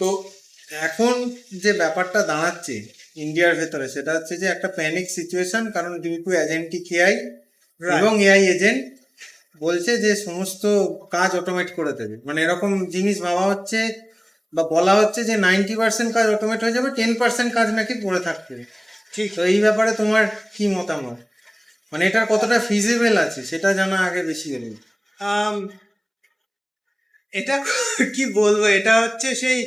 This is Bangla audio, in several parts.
তো এখন যে ব্যাপারটা দাঁড়াচ্ছে ইন্ডিয়ার ভেতরে সেটা হচ্ছে যে একটা প্যানিক সিচুয়েশন, কারণ ডিউ টু এজেন্টিক এআই এবং এআই এজেন্ট বলছে যে সমস্ত কাজ অটোমেট করে দেবে, মানে এরকম জিনিস ভাবা হচ্ছে বা বলা হচ্ছে যে 90% কাজ অটোমেট হয়ে যাবে, 10% কাজ নাকি পড়ে থাকবে। ঠিক। তো এই ব্যাপারে তোমার কি মতামত, মানে এটা কতটা ফিজিবল আছে সেটা জানা আগে বেশি জরুরি। আম, এটা কি বলবো, এটা হচ্ছে সেই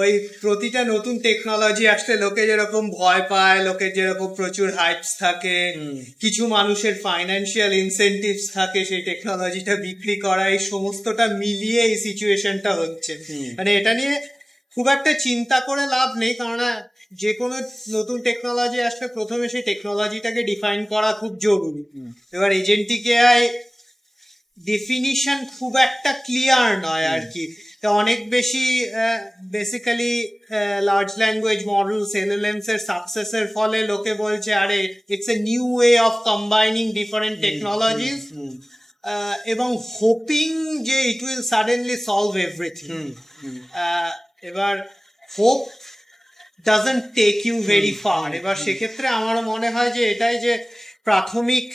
ওই প্রতিটা নতুন টেকনোলজি আসলে লোকে যেরকম ভয় পায়, লোকের যেরকম প্রচুর হাইপস থাকে, কিছু মানুষের ফাইন্যান্সিয়াল ইনসেন্টিভস থাকে সেই টেকনোলজিটা বিক্রি করা, এই সমস্তটা মিলিয়ে এই সিচুয়েশনটা হচ্ছে। মানে এটা নিয়ে খুব একটা চিন্তা করে লাভ নেই, কারণ যে কোনো নতুন টেকনোলজি আসলে প্রথমে সেই টেকনোলজিটাকে ডিফাইন করা খুব জরুরি। এবার এজেন্টিক এআই ডেফিনিশন খুব একটা ক্লিয়ার নয় আর কি। তো অনেক বেশি basically large language models LLMs এর সাকসেসের ফলে লোকে বলছে আরে it's a new way of combining different technologies, এবং হোপিং যে it will suddenly solve everything. এবার hope doesn't take you very far. এবার সেক্ষেত্রে আমার মনে হয় যে এটাই যে প্রাথমিক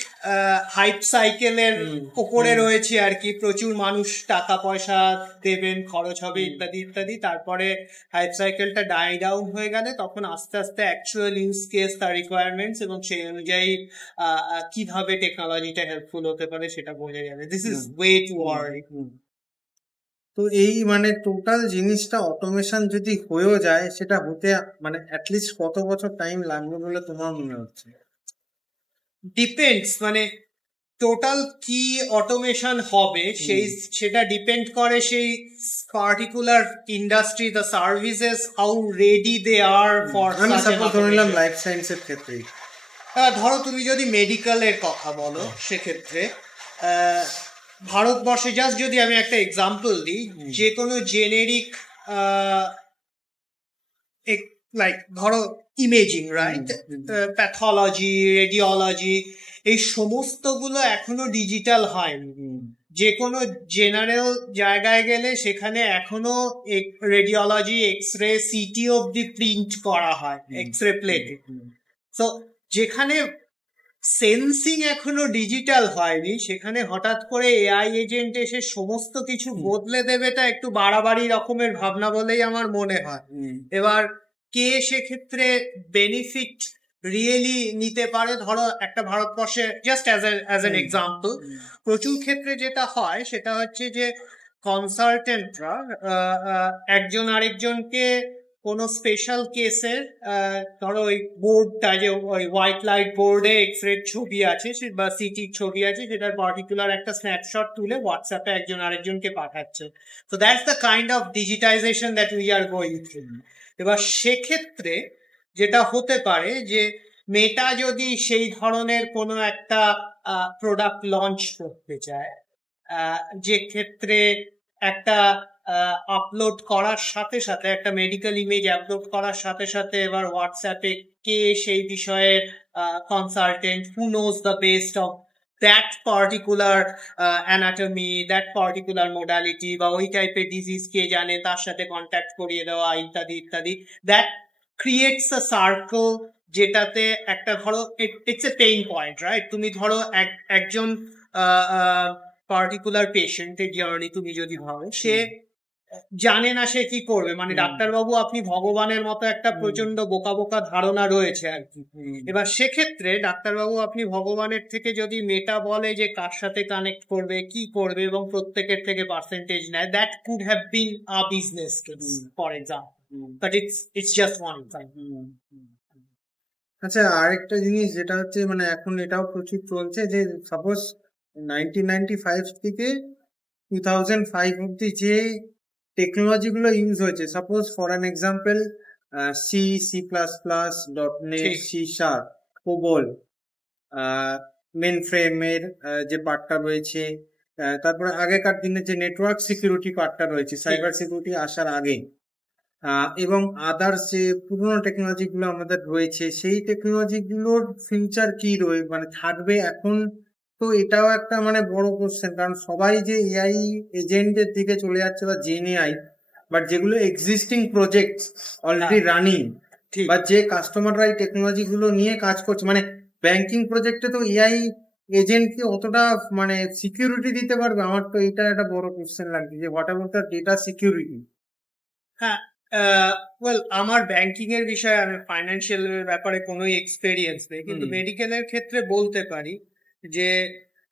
হাইপ সাইকেলের ওপরে রয়েছে আর কি, প্রচুর মানুষ টাকা পয়সা দেবেন, খরচ হবে ইত্যাদি ইত্যাদি, তারপরে হাইপ সাইকেলটা ডাই ডাউন হয়ে গেলে তখন আস্তে আস্তে অ্যাকচুয়াল ইউজ কেস, তার রিকোয়ারমেন্টস এবং সেই অনুযায়ী কিভাবে টেকনোলজিটা হেল্পফুল হতে পারে সেটা বোঝা যাবে। This is way too early. তো এই মানে টোটাল জিনিসটা অটোমেশন যদি হয়েও যায়, সেটা হতে মানে অ্যাটলিস্ট কত বছর টাইম লাগবে বলে তোমার মনে হচ্ছে? ডিপেন্ডস, মানে টোটাল কি অটোমেশন হবে সেই সেটা ডিপেন্ড করে সেই particular industry, the services, how ready they are for আমি সাচ সাপোজ ধরে নিলাম লাইফ সায়েন্সের ক্ষেত্রে। ধরো তুমি যদি মেডিকেলের কথা বলো সেক্ষেত্রে ভারতবর্ষে জাস্ট যদি আমি একটা এক্সাম্পল দিই, যে কোনো জেনেরিক লাইক ধরো ইমেজিং, রাইট, প্যাথোলজি, রেডিওলজি, এই সমস্তগুলো এখনো ডিজিটাল হয়নি। যে কোনো জেনারেল জায়গায় গেলে সেখানে এখনো রেডিওলজি, এক্স রে, সিটি অব্দি প্রিন্ট করা হয় এক্স রে প্লেটে। তো যেখানে সেন্সিং এখনো ডিজিটাল হয়নি সেখানে হঠাৎ করে এআই এজেন্ট এসে সমস্ত কিছু বদলে দেবেটা একটু বাড়াবাড়ি রকমের ভাবনা বলেই আমার মনে হয়। এবার কে সেক্ষেত্রে বেনিফিট রিয়েলি নিতে পারে, ধরো একটা ভারতবর্ষে জাস্ট অ্যাজ এন এক্সাম্পল, প্রচুর ক্ষেত্রে যেটা হয় সেটা হচ্ছে যে কনসালটেন্টরা একজন আরেকজনকে কোনো স্পেশাল কেসের, ধরো ওই বোর্ডটা যে ওই হোয়াইট লাইট বোর্ডে এক্স রে ছবি আছে বা সিটির ছবি আছে, সেটার পার্টিকুলার একটা স্ন্যাপশট তুলে হোয়াটসঅ্যাপে একজন আরেকজনকে পাঠাচ্ছে। তো that's the kind of digitisation that we are going through. এবার সেক্ষেত্রে যেটা হতে পারে যে মেটা যদি সেই ধরনের কোনো একটা প্রোডাক্ট লঞ্চ করতে চায়, যে ক্ষেত্রে একটা আপলোড করার সাথে সাথে, একটা মেডিকেল ইমেজ আপলোড করার সাথে সাথে এবার হোয়াটসঅ্যাপে কে সেই বিষয়ে consultant, who knows the best of that particular anatomy, that particular modality, বা ওই টাইপের ডিজিজ কে জানে, তার সাথে কন্ট্যাক্ট করিয়ে দেওয়া ইত্যাদি ইত্যাদি, দ্যাট ক্রিয়েটস আ সার্কেল, যেটাতে একটা ধরো it's a pain point, right? তুমি ধরো একজন পার্টিকুলার পেশেন্টের জার্নি তুমি যদি ভাবো, সে জানে না সে কি করবে, মানে ডাক্তারবাবু আপনি ভগবানের মতো একটা প্রচন্ড বোকা বোকা ধারণা রয়েছে আর কি। এবার সেক্ষেত্রে ডাক্তারবাবু আপনি ভগবানের থেকে যদি মেটা বলে যে কার সাথে কানেক্ট করবে, কি করবে, এবং প্রত্যেকের থেকে পার্সেন্টেজ নেয়, that could have been a business case for example, but it's just one time. আচ্ছা, আরেকটা জিনিস যেটা হচ্ছে মানে এখন এটাও প্রচুর চলছে যে সাপোজ 1995 থেকে 2005 অব্দি যে টেকনোলজি গুলো ইউজ হয়েছে, suppose for an example C, C plus plus, dot net, C sharp, COBOL, main ফ্রেমের যে পার্টটা রয়েছে, তারপরে আগেকার দিনে যে নেটওয়ার্ক সিকিউরিটি পার্টটা রয়েছে, সাইবার সিকিউরিটি আসার আগে, এবং আদার্স যে পুরোনো টেকনোলজি গুলো আমাদের রয়েছে, সেই টেকনোলজি গুলোর ফিউচার কি মানে থাকবে এখন? তো এটাও একটা মানে বড় কোশ্চেন, কারণ সবাই যে এআই এজেন্টের দিকে চলে যাচ্ছে বা জেন এআই, বাট যেগুলো এক্সিস্টিং প্রজেক্ট অলরেডি রানিং, ঠিক বা যে কাস্টমাররা এই টেকনোলজি গুলো নিয়ে কাজ করছে, মানে ব্যাংকিং প্রজেক্টে তো এআই এজেন্ট কি অতটা মানে সিকিউরিটি দিতে পারবে? আমার তো এটা একটা বড় কোশ্চেন লাগছে যে what about the data security. হ্যাঁ ওয়েল আমার ব্যাংকিং এর বিষয়ে আমি ফাইন্যান্সিয়াল ব্যাপারে কোনো এক্সপেরিয়েন্স নেই, কিন্তু হুম। মেডিকেলের ক্ষেত্রে বলতে পারি যে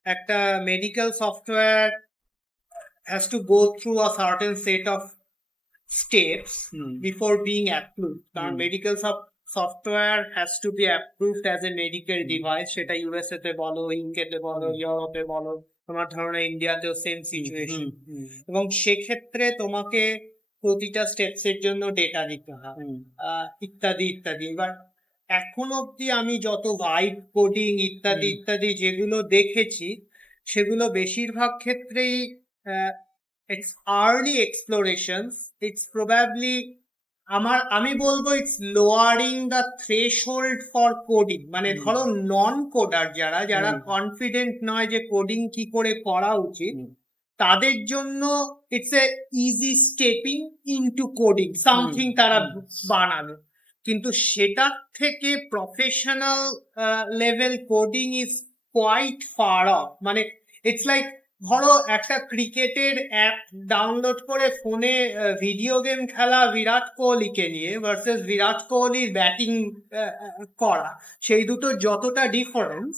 একটা medical software has to go through a certain set of steps before being approved. কারণ medical software has to be approved as a medical device, সেটা ইউএসএ তে বলো, ইউকেতে বলো, ইউরোপে বলো, তোমার ধরনের ইন্ডিয়াতেও সেম সিচুয়েশন। এবং সেক্ষেত্রে তোমাকে প্রতিটা স্টেপস এর জন্য ডেটা দিতে হয়, ইত্যাদি ইত্যাদি। এবার এখন অব্দি আমি যত ভাইব কোডিং ইত্যাদি ইত্যাদি যেগুলো দেখেছি, সেগুলো বেশিরভাগ ক্ষেত্রেই it's early explorations. It's probably আমি বলবো it's lowering the threshold for coding. মানে ধরো নন কোডার যারা কনফিডেন্ট নয় যে কোডিং কি করে করা উচিত, তাদের জন্য it's a easy stepping into coding, something তারা বানানো। কিন্তু সেটার থেকে professional level coding is quite far off. মানে ইটস লাইক ধরো একটা ক্রিকেটের অ্যাপ ডাউনলোড করে ফোনে ভিডিও গেম খেলা বিরাট কোহলিকে নিয়ে ভার্সেস বিরাট কোহলির ব্যাটিং করা, সেই দুটো যতটা ডিফারেন্স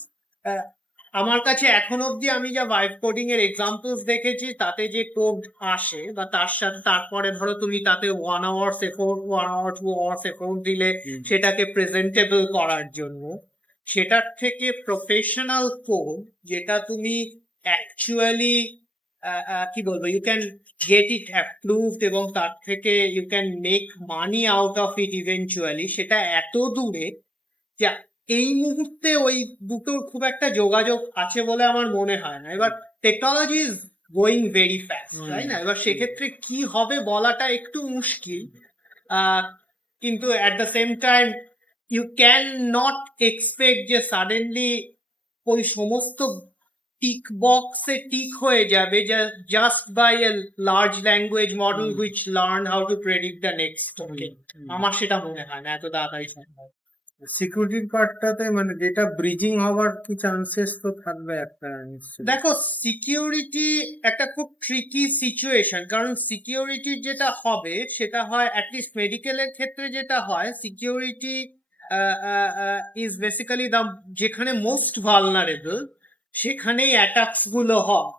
আমার কাছে এখন অব্দি আমি যা ভাইব কোডিং এর এক্সাম্পলস দেখেছি, তাতে যে কোড আসে বা তার সাথে তারপরে ধরো তুমি তাতে 1 hours effort 1 hour 2 hours effort দিলে সেটাকে প্রেজেন্টেবল করার জন্য, সেটার থেকে প্রফেশনাল কোড যেটা তুমি অ্যাকচুয়ালি কি বলবো, you can get it approved এবং তার থেকে you can make money out of it eventually, সেটা এত দূরে যে এই মুহূর্তে ওই দুটোর খুব একটা যোগাযোগ আছে বলে আমার মনে হয় না। এবার technology is going very fast, তাই না? এবার সেক্ষেত্রে কি হবে বলাটা একটু মুশকিল, কিন্তু at the same time you can not expect যে সাডেনলি ওই সমস্ত টিক বক্সে টিক হয়ে যাবে just by a large language model which learn how to predict the next token. আমার সেটা মনে হয় না এত তাড়াতাড়ি সম্ভব। সিকিউরিটির পার্টটাতে মানে ডেটা ব্রিজিং হওয়ার কি চান্সেস তো থাকবে একটা নিশ্চয়ই। দেখো, সিকিউরিটি একটা খুব ট্রিকি সিচুয়েশন, কারণ সিকিউরিটি যেটা হবে সেটা হয় অ্যাটলিস্ট মেডিকেলের ক্ষেত্রে যেটা হয়, সিকিউরিটি ইজ বেসিক্যালি দ্য যেখানে মোস্ট ভালনারেবল সেখানেই অ্যাটাকস গুলো হয়।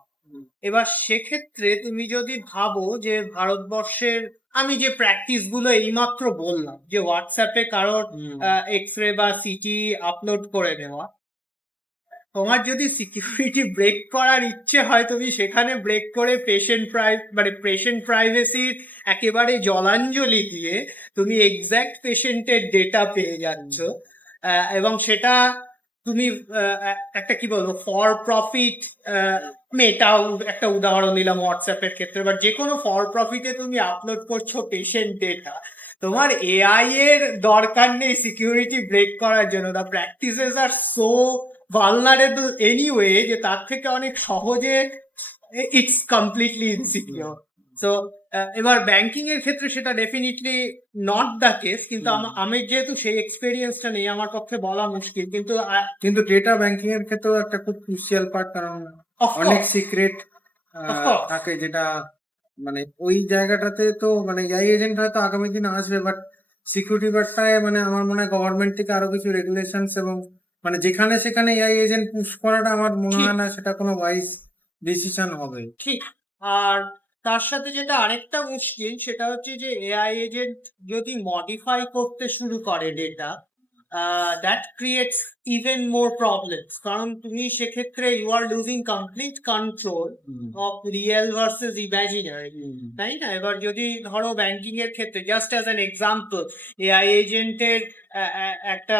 এবার সেক্ষেত্রে তুমি যদি ভাবো যে ভারতবর্ষের, আমি যে প্র্যাকটিস গুলো এইমাত্র বললাম, যে হোয়াটসঅ্যাপে কারোর এক্সরে বা সিটি আপলোড করে দেওয়া, তোমার যদি সিকিউরিটি ব্রেক করার ইচ্ছে হয়, তুমি সেখানে ব্রেক করে পেশেন্ট প্রাইভেসির একেবারে জলাঞ্জলি দিয়ে তুমি এক্স্যাক্ট পেশেন্টের ডেটা পেয়ে যাচ্ছ, এবং সেটা তুমি একটা কি বলবো ফর প্রফিট, মেটাও একটা উদাহরণ দিলাম হোয়াটসঅ্যাপের ক্ষেত্রে, বা যে কোনো ফর প্রফিটে তুমি আপলোড করছো পেশেন্ট ডেটা, তোমার এআই এর দরকার নেই সিকিউরিটি ব্রেক করার জন্য। The practices are so vulnerable anyway যে তার থেকে অনেক সহজে ইটস কমপ্লিটলি ইনসিকিউর। সো এবার ব্যাংকিং এর ক্ষেত্রে সেটা ডেফিনেটলি নট দ্য কেস, কিন্তু আমি যেহেতু সেই এক্সপেরিয়েন্সটা নেই, আমার পক্ষে বলা মুশকিল। কিন্তু ডেটা ব্যাংকিং এর ক্ষেত্রেও একটা খুব ক্রুশিয়াল পার্ট, কারণ অনেক সিক্রেট থাকে, যেটা মানে ওই জায়গাটাতে তো মানে এআই এজেন্ট হয়তো আগামী দিন আসবে, বাট সিকিউরিটি পার্টটায় মানে আমার মনে হয় গভর্নমেন্ট থেকে আরো কিছু রেগুলেশনস এবং মানে যেখানে সেখানে এআই এজেন্ট পুশ করাটা আমার মনে হয় না সেটা কোনো ওয়াইজ ডিসিশন হবে। ঠিক। আর তার সাথে যেটা আরেকটা মুশকিল, সেটা হচ্ছে যে এআই এজেন্ট যদি মডিফাই করতে শুরু করে data, that creates even more problems, কারণ তুমি সেক্ষেত্রে you are losing complete control of real versus imaginary, তাই না? এবার যদি ধরো ব্যাংকিং এর ক্ষেত্রে just as an example, AI এজেন্টের একটা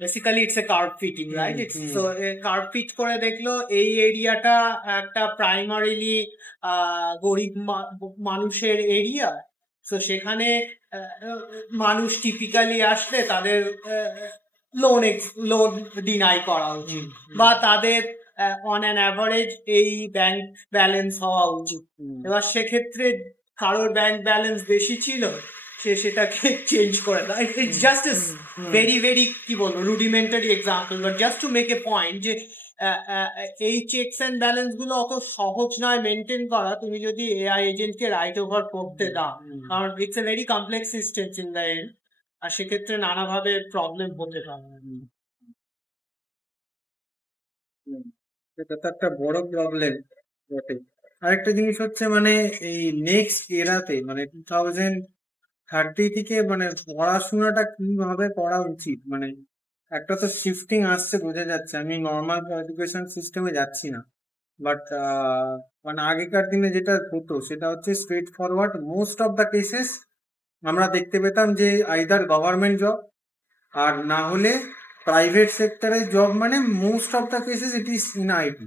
basically it's a curve fitting, right? So curve fit করে দেখলো এই এরিয়াটা একটা প্রাইমারিলি গরিব মানুষের এরিয়া, তো সেখানে মানুষ টিপিক্যালি আসলে তাদের লোন ডিনাই করা উচিত, বা তাদের অন অ্যান অ্যাভারেজ এই ব্যাংক ব্যালেন্স হওয়া উচিত। এবার সেক্ষেত্রে কারোর ব্যাংক ব্যালেন্স বেশি ছিল, সে সেটাকে চেঞ্জ করে দেয়। It's just a very very কি বলবো rudimentary example, but just to make a point যে এই চেকস অ্যান্ড ব্যালেন্স গুলো অত সহজ নয় মেনটেন করা, তুমি যদি এআই এজেন্টকে রাইট ওভার করতে দাও, কারণ it's a very complex system in the end, আর সেক্ষেত্রে নানাভাবে প্রবলেম হতে পারে। এটা তো একটা বড় প্রবলেম বটে। আরেকটা জিনিস হচ্ছে মানে এই নেক্সট এরাতে মানে 2030 থেকে মানে পড়াশোনাটা কিভাবে করা উচিত, মানে একটা তো শিফটিং আসছে বোঝা যাচ্ছে, আমি নর্মাল এডুকেশন সিস্টেমে যাচ্ছি না, বাট মানে আগেকার দিনে যেটা হতো সেটা হচ্ছে straight forward most of the cases আমরা দেখতে পেতাম যে আইদার গভর্নমেন্ট জব আর না হলে প্রাইভেট সেক্টরের জব, মানে most of the cases it is in IT,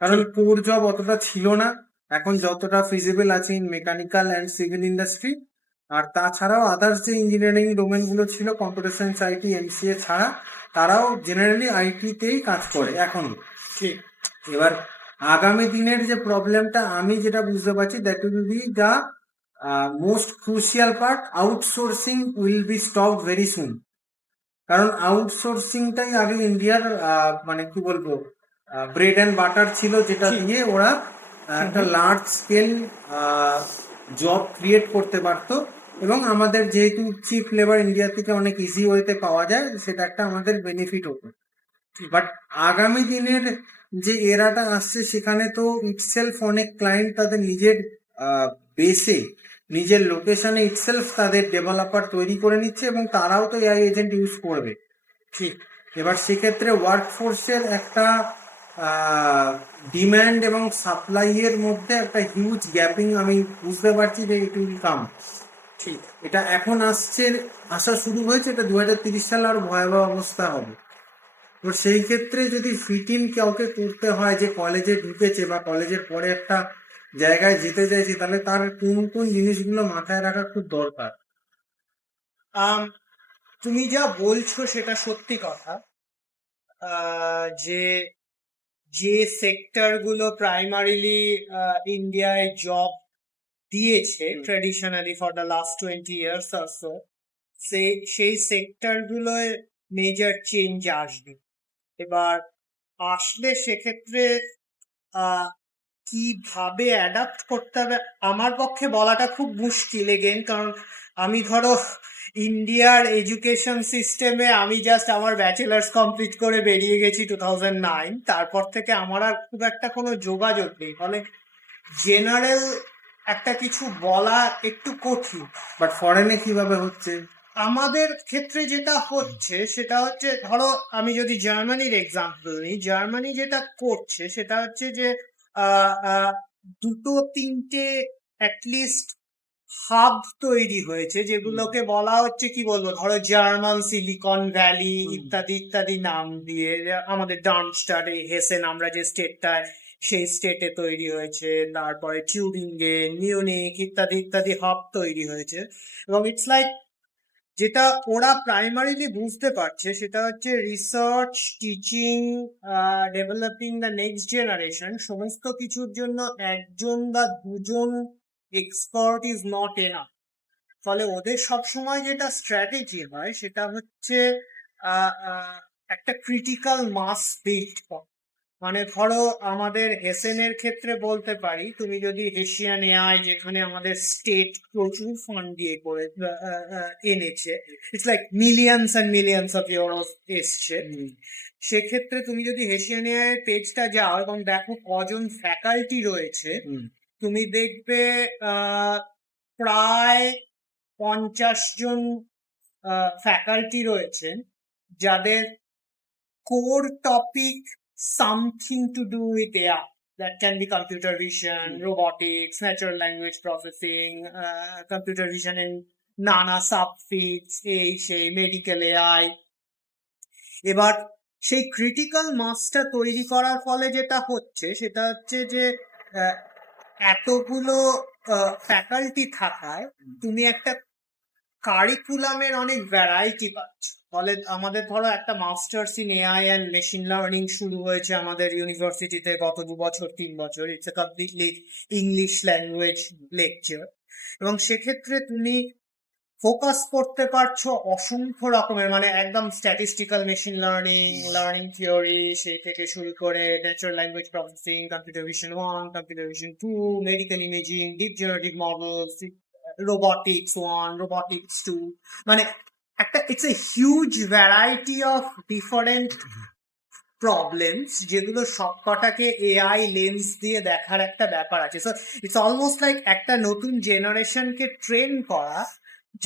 কারণ কোর জব অতটা ছিল না এখন যতটা ফিজিবল আছে in mechanical and civil industry. আর তাছাড়াও আদার্স যে ইঞ্জিনিয়ারিং ডোমেনগুলো ছিল কম্পিউটার সায়েন্স আইটি এমসিএ ছাড়া তারাও জেনারেলি আইটিতেই কাজ করে এখনো। ঠিক। এবার আগামী দিনের যে প্রবলেমটা আমি যেটা বুঝতে পারছি that will be the most crucial part, outsourcing will be stop very soon. কারণ আউটসোর্সিংটাই আগে ইন্ডিয়ার মানে কি বলবো ব্রেড অ্যান্ড বাটার ছিল, যেটা দিয়ে ওরা একটা লার্জ স্কেল জব ক্রিয়েট করতে পারতো, এবং আমাদের যেহেতু চিপ লেবার ইন্ডিয়া থেকে অনেক ইজি ওয়েতে পাওয়া যায় সেটা একটা আমাদের বেনিফিট হতো। বাট আগামী দিনের যে এরাটা আসছে সেখানে তো ইটসেলফ অনেক ক্লায়েন্ট তাদের নিজের বেসে নিজের লোকেশনে ইটসেলফ তাদের ডেভেলপার তৈরি করে নিচ্ছে এবং তারাও তো এআই এজেন্ট ইউজ করবে। ঠিক। এবার সেক্ষেত্রে ওয়ার্কফোর্সের একটা ডিম্যান্ড এবং সাপ্লাই এর মধ্যে একটা হিউজ গ্যাপিং আমি বুঝতে পারছি যে ইট উইল কাম। ঠিক। এটা এখন আসা শুরু হয়েছে, এটা 2030 সালে আর ভয়াবহ অবস্থা হবে। তো সেই ক্ষেত্রে যদি ফিট ইন কাউকে করতে হয় যে কলেজে ঢুকেছে বা কলেজের পরে একটা জায়গায় যেতে চাইছে, তাহলে তার কোন কোন জিনিসগুলো মাথায় রাখা খুব দরকার? তুমি যা বলছো সেটা সত্যি কথা, যে যে সেক্টর গুলো প্রাইমারিলি ইন্ডিয়ায় জব দিয়েছে traditionally for the last 20 years or so, সেই সেক্টর গুলোয় মেজর চেঞ্জ আসবে। এবার আসলে সেক্ষেত্রে কিভাবে অ্যাডাপ্ট করতে হবে আমার পক্ষে বলাটা খুব মুশকিল এগেন, কারণ আমি ধরো ইন্ডিয়ার এডুকেশন সিস্টেমে আমি জাস্ট আমার ব্যাচেলার্স কমপ্লিট করে বেরিয়ে গেছি 2009, তারপর থেকে আমার আর খুব একটা কোনো যোগাযোগ নেই, ফলে জেনারেল একটা কিছু বলা একটু কঠিন। বাট ফরেনে কিভাবে হচ্ছে? আমাদের ক্ষেত্রে যেটা হচ্ছে সেটা হচ্ছে, ধরো আমি যদি জার্মানির এক্সাম্পল নিই, জার্মানি যেটা করছে সেটা হচ্ছে যে দুটো তিনটে অ্যাটলিস্ট হাব তৈরি হয়েছে, যেগুলোকে বলা হচ্ছে কি বলবো, ধরো জার্মান সিলিকন ভ্যালি ইত্যাদি ইত্যাদি নাম দিয়ে। আমাদের ডার্মস্টাডে হেসেন আমরা যে স্টেটটায়, সেই স্টেটে তৈরি হয়েছে, তারপরে টিউরিঙ্গে, মিউনিক ইত্যাদি ইত্যাদি হাব তৈরি হয়েছে। এবং ইটস লাইক যেটা ওরা প্রাইমারিলি বুঝতে পারছে সেটা হচ্ছে research, teaching, developing the next generation, সমস্ত কিছুর জন্য একজন বা দুজন এক্সপার্ট ইজ নট এনাফ। ফলে ওদের সবসময় যেটা স্ট্র্যাটেজি হয় সেটা হচ্ছে একটা ক্রিটিক্যাল মাস বিল্ড করা। মানে ধরো আমাদের হেসেনের ক্ষেত্রে বলতে পারি, তুমি যদি এশিয়ান এআই, যেখানে আমাদের স্টেট প্রচুর ফান্ড দিয়ে করে এনেছে, it's like millions and millions of euros এসছে, সেক্ষেত্রে তুমি যদি এশিয়ান এআই এর পেজটা যাও এবং দেখো কজন ফ্যাকাল্টি রয়েছে, তুমি দেখবে প্রায় 50 জন ফ্যাকাল্টি রয়েছেন যাদের core topic something to do with AI. That can be computer vision, robotics, natural language processing, computer vision in নানা সাবফিল্ডস, এই সেই মেডিকেল এআই। এবার সেই ক্রিটিক্যাল মাসটা তৈরি করার ফলে যেটা হচ্ছে সেটা হচ্ছে যে এতগুলো ফ্যাকাল্টি থাকায় তুমি একটা কারিকুলামের অনেক ভ্যারাইটি পাচ্ছ। ফলে আমাদের ধরো একটা masters in AI and machine learning শুরু হয়েছে আমাদের ইউনিভার্সিটিতে গত 2 বছর 3 বছর। It's a completely English language lecture, এবং সেক্ষেত্রে তুমি ফোকাস করতে পারছো অসংখ্য রকমের, মানে একদম স্ট্যাটিস্টিক্যাল মেশিন লার্নিং থিওরি, সেই থেকে শুরু করে natural language processing, computer vision 1, computer vision 2, medical imaging, deep generative models, robotics 1, robotics 2, মানে একটা it's a huge variety of different problems, যেগুলো সবকটাকে এআই লেন্স দিয়ে দেখার একটা ব্যাপার আছে। সো ইটস অলমোস্ট লাইক একটা নতুন জেনারেশনকে ট্রেন করা,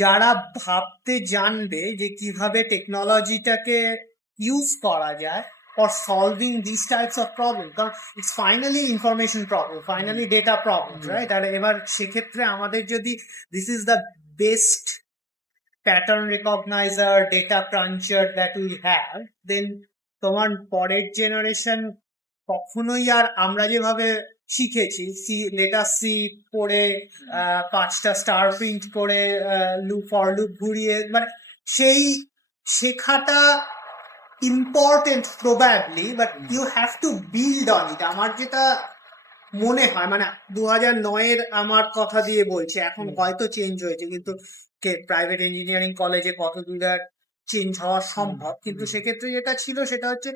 যারা ভাবতে জানবে যে কিভাবে টেকনোলজিটাকে ইউজ করা যায় for solving this types of problem. কারণ it's finally information problem, finally data problem, right? আর এবার সেক্ষেত্রে আমাদের যদি this is the best pattern recogniser, data cruncher that we have, then তোমার পরের জেনারেশন কখনোই আর আমরা যেভাবে শিখেছি লেটার সি পড়ে 5টা স্টার প্রিন্ট করে ফর লুপ ঘুরিয়ে, মানে সেই শেখাটা important probably, but you have to build on it. আমার যেটা মনে হয়, মানে 2009-এর আমার কথা দিয়ে বলছি, এখন হয়তো চেঞ্জ হয়েছে, কিন্তু প্রাইভেট ইঞ্জিনিয়ারিং কলেজে কত দূর চেঞ্জ হওয়া সম্ভব, কিন্তু সেক্ষেত্রে যেটা ছিল সেটা হচ্ছে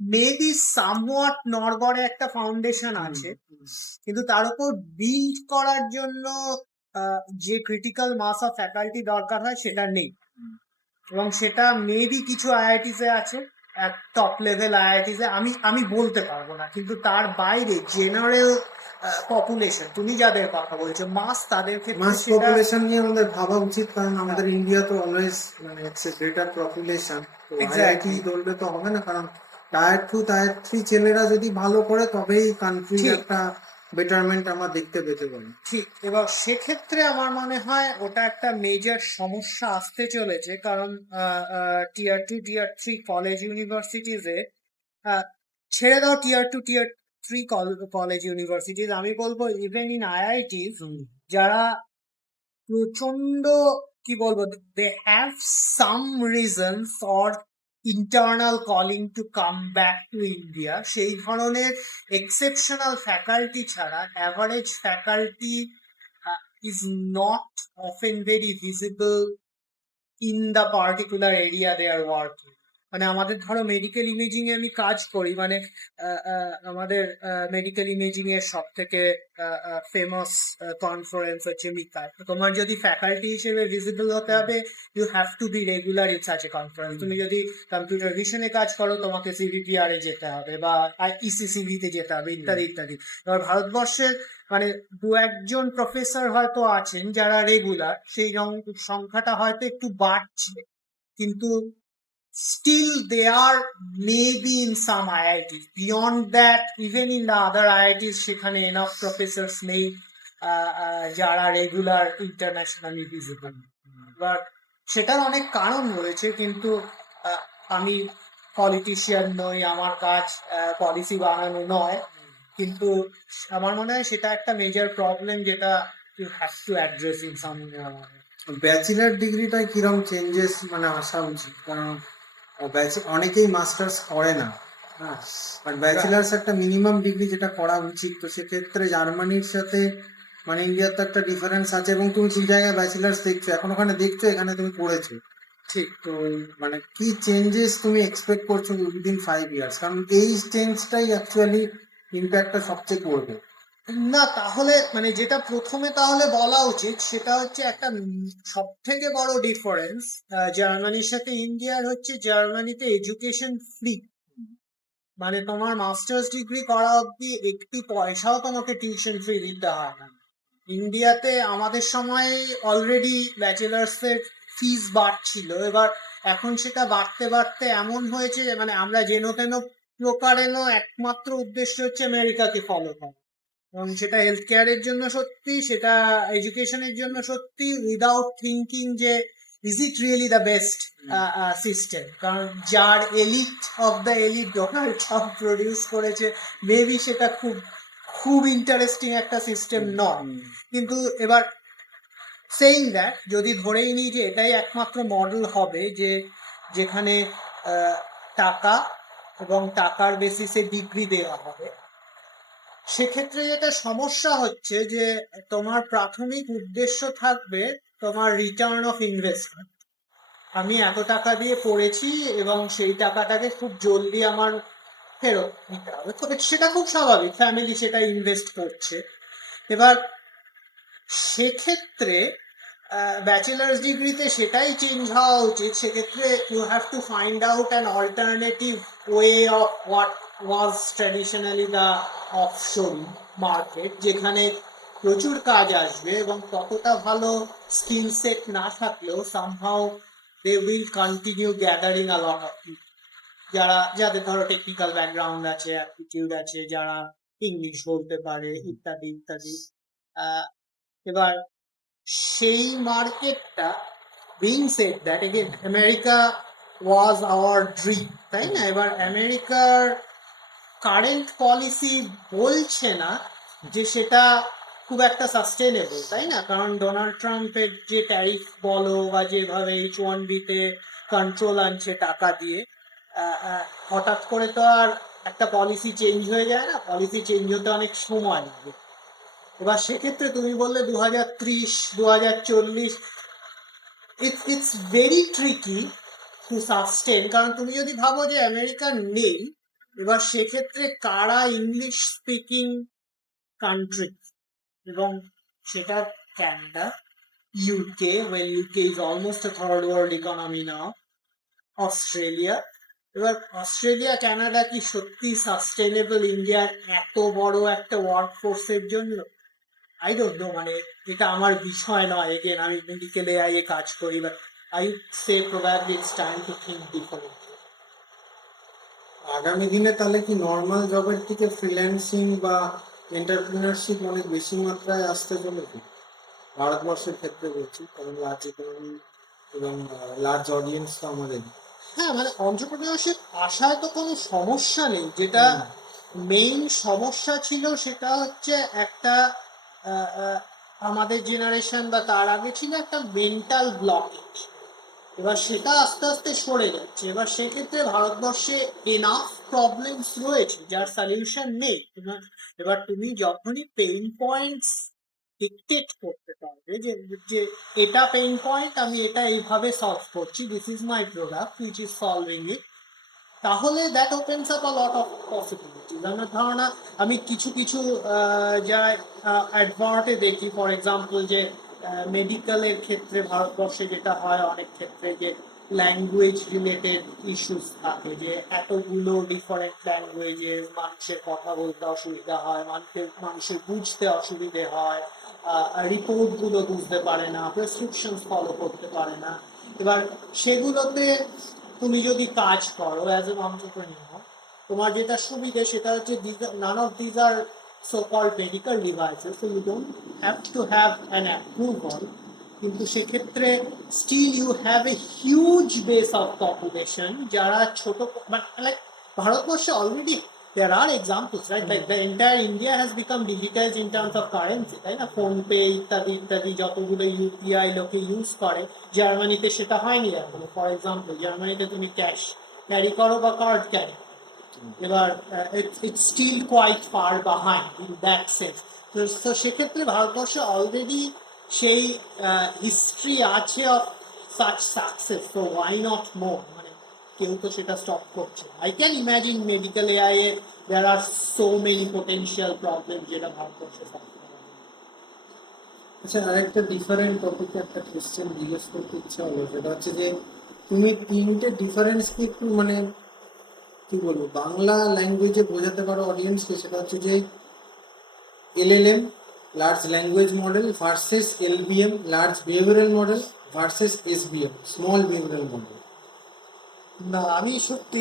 মেবি সামওয়াট নড়বড়ে একটা ফাউন্ডেশন আছে, কিন্তু তার উপর বিল্ড করার জন্য যে ক্রিটিক্যাল মাস অফ ফ্যাকাল্টি দরকার হয় সেটা নেই। এবং সেটা মেবি কিছু আইআইটিস এ আছে, টপ লেভেল আইআইটিস এ, আমি বলতে পারবো না, কিন্তু তার বাইরে জেনারেল পপুলেশন, তুমি যাদের কথা বলছো মাস, তাদের ক্ষেত্রে মাস পপুলেশন নিয়ে আমাদের ভাবা উচিত, কারণ আমাদের ইন্ডিয়া তো অলওয়েজ মানে ইটস এ গ্রেটার পপুলেশন, তো আইআইটি ধরলে তো হবে না, কারণ টায়ার 2 টায়ার 3 ছেলেরা যদি ভালো করে তবেই কান্ট্রি একটা বেটারমেন্ট আমরা দেখতে পেতে পারি। ঠিক, এবার সেক্ষেত্রে আমার মনে হয় ওটা একটা মেজর সমস্যা আসতে চলেছে, কারণ টিয়ার 2 টিয়ার 3 কলেজ ইউনিভার্সিটিজে, ছেড়ে দাও টিয়ার 2 টিয়ার 3 কলেজ ইউনিভার্সিটিজ, আমি বলবো ইভেন ইন আইআইটিস, যারা প্রচন্ড কি বলবো, they have some reasons or internal calling to come back to India, সেই ধরনের এক্সেপশনাল ফ্যাকাল্টি ছাড়া average faculty is not often very visible in the particular area they are working. মানে আমাদের ধরো মেডিকেল ইমেজিং এ আমি কাজ করি, মানে আমাদের মেডিকেল ইমেজিং এর সব থেকে ফেমাস কনফারেন্স হচ্ছে মিকার। তোমার যদি ফ্যাকাল্টি হিসেবে ভিজিবল হতে হবে, you have to be regular in such a conference. তুমি যদি কম্পিউটার ভিশনে কাজ করো, তোমাকে সিভিপিআর এ যেতে হবে বা ইসিসিভি তে যেতে হবে, ইত্যাদি ইত্যাদি। এবার ভারতবর্ষের মানে 2-1 প্রফেসর হয়তো আছেন যারা রেগুলার, সেই সংখ্যাটা হয়তো একটু বাড়ছে, কিন্তু still they are maybe in some IITs. Beyond that, even in the other IITs, সেখানে enough professors নেই যারা রেগুলার ইন্টারন্যাশনালি ভিজিবল। বাট সেটার অনেক কারণ রয়েছে, কিন্তু আমি পলিটিশিয়ান নই, আমার কাজ পলিসি বানানো নয়, কিন্তু আমার মনে হয় সেটা একটা মেজর প্রবলেম যেটা you have to address in some. Bachelor ডিগ্রিটাই কিরম চেঞ্জেস মানে আসা উচিত, কারণ অনেকেই মাস্টার্স করে না, হ্যাঁ, আর ব্যাচেলার্স একটা মিনিমাম ডিগ্রি যেটা করা উচিত। তো সেক্ষেত্রে জার্মানির সাথে মানে ইন্ডিয়ার তো একটা ডিফারেন্স আছে, এবং তুমি যে জায়গায় ব্যাচেলার্স দেখছো, এখন ওখানে দেখছো, এখানে তুমি পড়েছো, ঠিক। তো মানে কি চেঞ্জেস তুমি এক্সপেক্ট করছো উইদিন 5 ইয়ার্স, কারণ এই চেঞ্জটাই অ্যাকচুয়ালি ইম্প্যাক্টটা সবচেয়ে করবে। না, তাহলে মানে যেটা প্রথমে তাহলে বলা উচিত সেটা হচ্ছে একটা সব থেকে বড় ডিফারেন্স জার্মানির সাথে ইন্ডিয়ার হচ্ছে, জার্মানিতে এডুকেশন ফ্রি, মানে তোমার মাস্টার্স ডিগ্রি করা অব্দি একটি পয়সাও তোমাকে টিউশন ফ্রি দিতে হয় না। ইন্ডিয়াতে আমাদের সময় অলরেডি ব্যাচেলার্স এর ফিস বাড়ছিল, এবার এখন সেটা বাড়তে বাড়তে এমন হয়েছে মানে আমরা যেন তেন প্রকারেণ একমাত্র উদ্দেশ্য হচ্ছে আমেরিকাকে ফলো করা, এবং সেটা হেলথ কেয়ারের জন্য সত্যি, সেটা এডুকেশনের জন্য সত্যি, উইদাউট থিঙ্কিং যে is it really the best system. কারণ যার elite of the elite Donald Trump produce করেছে, মেবি সেটা খুব খুব ইন্টারেস্টিং একটা সিস্টেম নয়। কিন্তু এবার সেইং দ্যাট, যদি ধরেই নিই যে এটাই একমাত্র মডেল হবে, যে যেখানে টাকা এবং টাকার বেসিসে ডিগ্রি দেওয়া হবে, সেক্ষেত্রে যেটা সমস্যা হচ্ছে যে তোমার প্রাথমিক উদ্দেশ্য থাকবে তোমার রিটার্ন অফ ইনভেস্টমেন্ট। আমি এত টাকা দিয়ে পড়েছি এবং সেই টাকাটাকে খুব জলদি আমার ফেরত নিতে হবে, তবে সেটা খুব স্বাভাবিক, ফ্যামিলি সেটা ইনভেস্ট করছে। এবার সেক্ষেত্রে ব্যাচেলার্স ডিগ্রিতে সেটাই চেঞ্জ হওয়া উচিত। সেক্ষেত্রে you have to find out an alternative way of what was traditionally the offshoring market, যেখানে প্রচুর কাজ আসবে এবং ততটা ভালো স্কিল সেট না থাকলেও somehow they will continue gathering a lot of people, যাদের ধরো টেকনিক্যাল ব্যাকগ্রাউন্ড আছে, অ্যাপটিটিউড আছে, যারা ইংলিশ বলতে পারে, ইত্যাদি ইত্যাদি। এবার সেই মার্কেটটা, being said that again America was our dream, তাই না? এবার আমেরিকার কারেন্ট পলিসি বলছে না যে সেটা খুব একটা সাস্টেনেবল, তাই না? কারণ ডোনাল্ড ট্রাম্পের যে ট্যারিফ বলো বা যেভাবে H1B-তে কন্ট্রোল আনছে টাকা দিয়ে, হঠাৎ করে তো আর একটা পলিসি চেঞ্জ হয়ে যায় না, পলিসি চেঞ্জ হতে অনেক সময় লাগে। এবার সেক্ষেত্রে তুমি বললে 2030 2040, it's very tricky two sustain. কারণ তুমি যদি ভাবো যে আমেরিকার নেই, এবার সেক্ষেত্রে কারা ইংলিশ স্পিকিং কান্ট্রি, এবং সেটা Canada, UK, well UK is almost a third world economy now, Australia. এবার অস্ট্রেলিয়া ক্যানাডা কি সত্যি সাস্টেনেবল ইন্ডিয়ার এত বড় একটা ওয়ার্ক ফোর্সের জন্য? আই ডোন্ট নো, মানে এটা আমার বিষয় নয়, এগেন আমি মেডিকেল এআই এ কাজ করি, but I say probably it's time to think different. আগামী দিনে তাহলে কি নর্মাল জবের থেকে ফ্রিল্যান্সিং বা এন্টারপ্রিনারশিপ অনেক বেশি মাত্রায় আসতে চলেছে ভারতবর্ষের ক্ষেত্রে বলছি, কারণ লার্জ ইকোনমি এবং লার্জ অডিয়েন্স তো আমাদের। হ্যাঁ, মানে অন্টারপ্রেনারশিপ আসায় তো কোনো সমস্যা নেই, যেটা মেইন সমস্যা ছিল সেটা হচ্ছে একটা আমাদের জেনারেশন বা তার আগে ছিল একটা মেন্টাল ব্লকেজ। এবার সেটা আস্তে আস্তে সরে যাচ্ছে। এবার সেক্ষেত্রে ভারতবর্ষে এনাফ প্রবলেমস রয়েছে যার সলিউশন নেই। এবার তুমি যখনই পেইন পয়েন্টস ডিকটেট করতে পারবে যে যে এটা পেইন পয়েন্ট, আমি এটা এইভাবে সলভ করছি, this is my product which is solving it, তাহলে that opens up a lot of possibilities. আমার ধারণা, আমি কিছু কিছু যা অ্যাডভার্টে দেখি, ফর এক্সাম্পল যে মেডিকেলের ক্ষেত্রে ভারতবর্ষে যেটা হয় অনেক ক্ষেত্রে, যে ল্যাঙ্গুয়েজ রিলেটেড ইস্যুস থাকে, যে এতগুলো ডিফারেন্ট ল্যাঙ্গুয়েজেস, মানুষের কথা বলতে অসুবিধা হয়, মানুষের বুঝতে অসুবিধে হয়, রিপোর্টগুলো বুঝতে পারে না, প্রেসক্রিপশনস ফলো করতে পারে না। এবার সেগুলোতে তুমি যদি কাজ করো অ্যাজ এন অন্টারপ্রেনিউর, তোমার যেটা সুবিধে সেটা হচ্ছে none of these are so called medical devices, so you don't have to have an approval. কিন্তু সেক্ষেত্রে still you have a huge base of population যারা ছোট, লাইক ভারতবর্ষে already there are examples, right? Like the entire India has become digitized in terms of currency, তাই না? ফোন পে ইত্যাদি ইত্যাদি যতগুলো ইউপিআই লোকে ইউজ করে, জার্মানিতে সেটা হয়নি এখনো। ফর এক্সাম্পল, জার্মানিতে তুমি ক্যাশ ক্যারি করো বা কার্ড ক্যারি, এবার it's still quite far behind in that sense. তো সেক্ষেত্রে ভারতবর্ষে অলরেডি সেই হিস্ট্রি আছে of such success, so why not more? মানে কেউ তো সেটা স্টপ করছে। I can imagine medical AI এ there are so many potential problem যেটা ভারতবর্ষে solve করা যায়। আচ্ছা, আরেকটা ডিফারেন্ট টপিকে একটা কোশ্চেন জিজ্ঞেস করতে ইচ্ছা হলো, সেটা হচ্ছে যে তুমি তিনটে ডিফারেন্স কি একটু মানে কি বলবো বাংলা ল্যাঙ্গুয়েজে বোঝাতে পারো অডিয়েন্সকে? সেটা হচ্ছে যে LLM, large language model, versus LBM, large behavioural model, versus SBM, small behavioural model. না, আমি সত্যি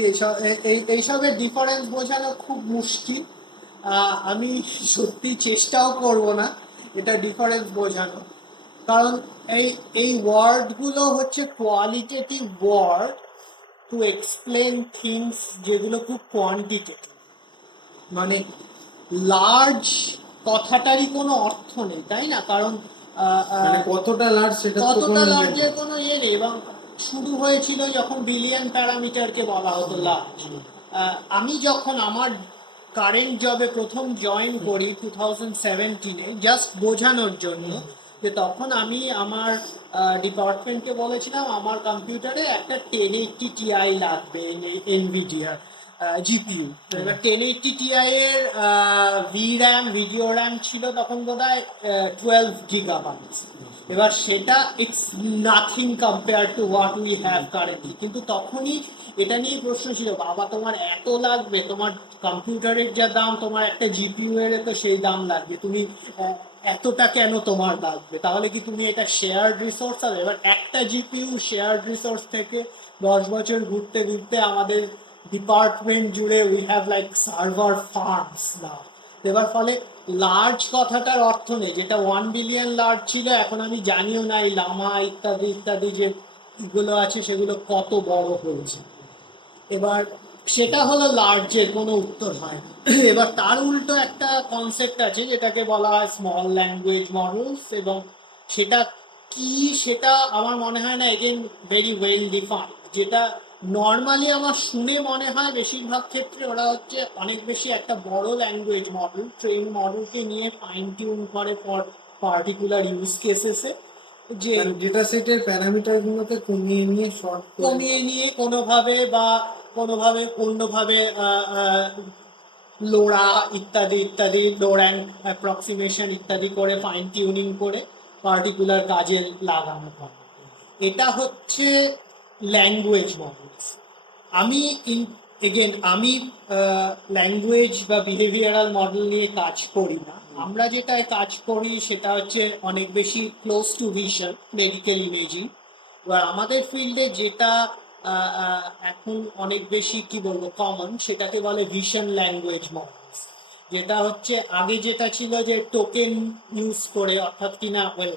এইসবের ডিফারেন্স বোঝানো খুব মুশকিল। আমি সত্যি চেষ্টাও করব না এটা ডিফারেন্স বোঝানো, কারণ এই ওয়ার্ডগুলো হচ্ছে qualitative word to explain things যেগুলো খুব কোয়ান্টিটেটিভ। মানে লার্জ কথাটারই কোনো অর্থ নেই, তাই না? কারণ মানে কতটা লার্জ সেটা তো কতটা কোনো লার্জের কোনো ইয়ে নেই। এবং শুরু হয়েছিল যখন বিলিয়ন প্যারামিটারকে বলা হতো লার্জ। আমি যখন আমার কারেন্ট জবে প্রথম জয়েন করি 2017-এ, জাস্ট বোঝানোর জন্য যে তখন আমি আমার ডিপার্টমেন্টকে বলেছিলাম আমার কম্পিউটারে একটা 1080 Ti লাগবে, এনভিডিয়ার জিপিইউ। এবার 1080 Ti এর VRAM, ভিডিও র্যাম ছিল তখন বোধহয় 12 GB। এবার সেটা it's nothing compare to what we have currently. কিন্তু তখনই এটা নিয়ে প্রশ্ন ছিল, বাবা তোমার এত লাগবে, তোমার কম্পিউটারের যা দাম, তোমার একটা জিপিইউ এর তো সেই দাম লাগবে, তুমি এতটা কেন তোমার লাগবে? তাহলে কি তুমি এটা শেয়ার্ড রিসোর্স হবে? এবার একটা জিপিইউ শেয়ার্ড রিসোর্স থেকে 10 বছর ঘুরতে ঘুরতে আমাদের ডিপার্টমেন্ট জুড়ে we have like server farms now. এবার ফলে লার্জ কথাটার অর্থ নেই, যেটা 1 বিলিয়ন লার্জ ছিল এখন আমি জানিও না এই লামা ইত্যাদি ইত্যাদি যে এগুলো আছে সেগুলো কত বড় হয়েছে। এবার সেটা হলো লার্জের কোনো উত্তর হয় না। এবার তার উল্টো একটা কনসেপ্ট আছে যেটাকে বলা হয় স্মল ল্যাঙ্গুয়েজ মডেলস, এবং সেটা কি সেটা আমার মনে হয় না এগেন ভেরি ওয়েল ডিফাইন্ড। যেটা নর্মালি আমার শুনে মনে হয় বেশিরভাগ ক্ষেত্রে ওরা হচ্ছে অনেক বেশি একটা বড় ল্যাঙ্গুয়েজ মডেল, ট্রেন মডেলকে নিয়ে ফাইন টিউন করে ফর পার্টিকুলার ইউজ কেসেসে, যে ডেটা সেটের প্যারামিটার গুলোকে কমিয়ে নিয়ে শর্ট কমিয়ে নিয়ে কোনোভাবে বা কোনোভাবে অন্যভাবে লোড়া ইত্যাদি ইত্যাদি, লোড অ্যান্ড অ্যাপ্রক্সিমেশন ইত্যাদি করে ফাইন টিউনিং করে পার্টিকুলার কাজে লাগানো হয়। এটা হচ্ছে ল্যাঙ্গুয়েজ মডেলস। আমি আমি ল্যাঙ্গুয়েজ বা বিহেভিয়ারাল মডেল নিয়ে কাজ করি না। আমরা যেটায় কাজ করি সেটা হচ্ছে অনেক বেশি close two vision, medical imaging. এবার আমাদের ফিল্ডে যেটা এখন অনেক বেশি কি বলবো কমন, সেটাকে বলে ভিশন ল্যাঙ্গুয়েজ মডেলস। যেটা হচ্ছে আগে যেটা ছিল যে টোকেন ইউজ করে, অর্থাৎ কিনা well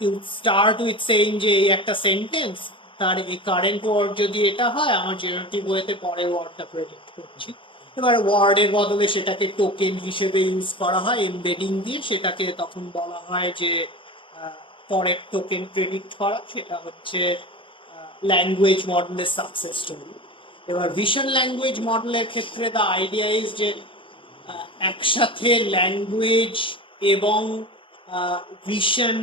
you start with saying যে এই একটা সেন্টেন্স, তার এই কারেন্ট ওয়ার্ড যদি এটা হয়, আমার জেনারেটিভ ওয়েতে পরের ওয়ার্ডটা প্রেজেন্ট করছি। এবার ওয়ার্ডের বদলে সেটাকে টোকেন হিসেবে ইউজ করা হয় এমবেডিং দিয়ে, সেটাকে তখন বলা হয় যে পরের টোকেন প্রেডিক্ট করা, সেটা হচ্ছে ল্যাঙ্গুয়েজ মডেলের সাকসেস স্টোরি। এবার ভিশন ল্যাঙ্গুয়েজ মডেলের ক্ষেত্রে দ্য আইডিয়া ইজ যে একসাথে ল্যাঙ্গুয়েজ এবং ভিশন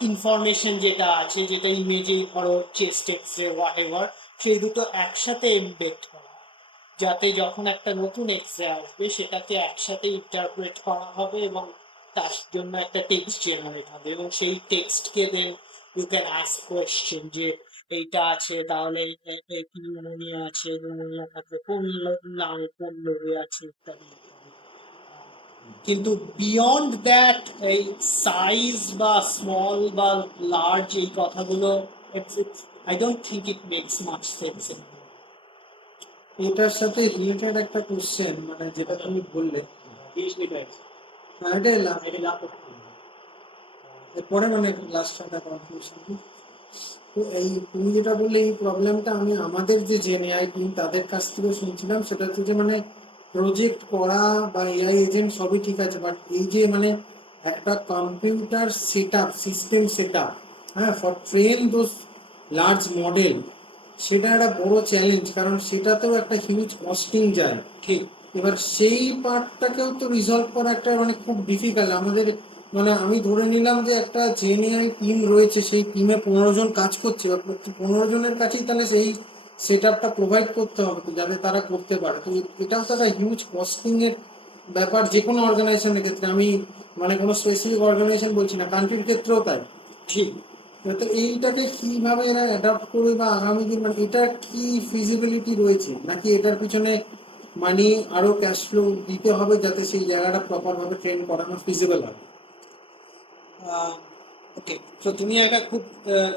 ইনফরমেশন যেটা আছে, যেটা ইমেজে ধরো চেস্ট এক্সরে হোয়াট এভার, সেই দুটো একসাথে এমবেড করা, যাতে যখন একটা নতুন এক্সরে আসবে সেটাকে একসাথে ইন্টারপ্রেট করা হবে এবং তার জন্য একটা টেক্সট জেনারেট হবে, এবং সেই টেক্সটকে then you can ask question যে এইটা আছে তাহলে নিউমোনিয়া আছে, নিউমোনিয়া থাকলে কোন নামে কোন লোকে আছে ইত্যাদি। কিন্তু বিয়ন্ড দ্যাট এই সাইজ বা স্মল বা লার্জ এই কথাগুলো I don't think it makes much sense. এটার সাথে রিলেটেড একটা কোশ্চেন, মানে যেটা তুমি বললে এরপরে মানে লাস্ট একটা কনফিউশন। তো এই তুমি যেটা বললে এই প্রবলেমটা আমি আমাদের যে জেনআই টিম তাদের কাছ থেকে শুনছিলাম, সেটা হচ্ছে যে মানে প্রজেক্ট করা বা এআই এজেন্ট সবই ঠিক আছে, বাট এই যে মানে একটা computer set up, system set up, হ্যাঁ, for train those large model, সেটা একটা বড় চ্যালেঞ্জ, কারণ সেটাতেও একটা হিউজ কস্টিং যায়। ঠিক। এবার সেই পার্টটাকেও তো রিজলভ করা একটা মানে খুব ডিফিকাল্ট আমাদের। মানে আমি ধরে নিলাম যে একটা জেএনআই টিম রয়েছে, সেই টিমে 15 জন কাজ করছে, বা 15 জনের কাছেই তাহলে সেই সেট আপটা প্রোভাইড করতে হবে তো, যাতে তারা করতে পারে। তো এটাও তো একটা হিউজ কস্টিং এর ব্যাপার যে কোনো অর্গানাইজেশনের ক্ষেত্রে। আমি মানে কোনো স্পেসিফিক অর্গানাইজেশন বলছি না, কান্ট্রির ক্ষেত্রেও তাই। ঠিক। তো এইটাকে কিভাবে এরা অ্যাডাপ্ট করবে, বা আগামী দিন মানে এটা কি ফিজিবিলিটি রয়েছে, নাকি এটার পিছনে মানি আরো ক্যাশ ফ্লো দিতে হবে যাতে সেই জায়গাটা প্রপার ভাবে ট্রেন করানো ফিজিবল হয়? ওকে, তো তুমি একটা খুব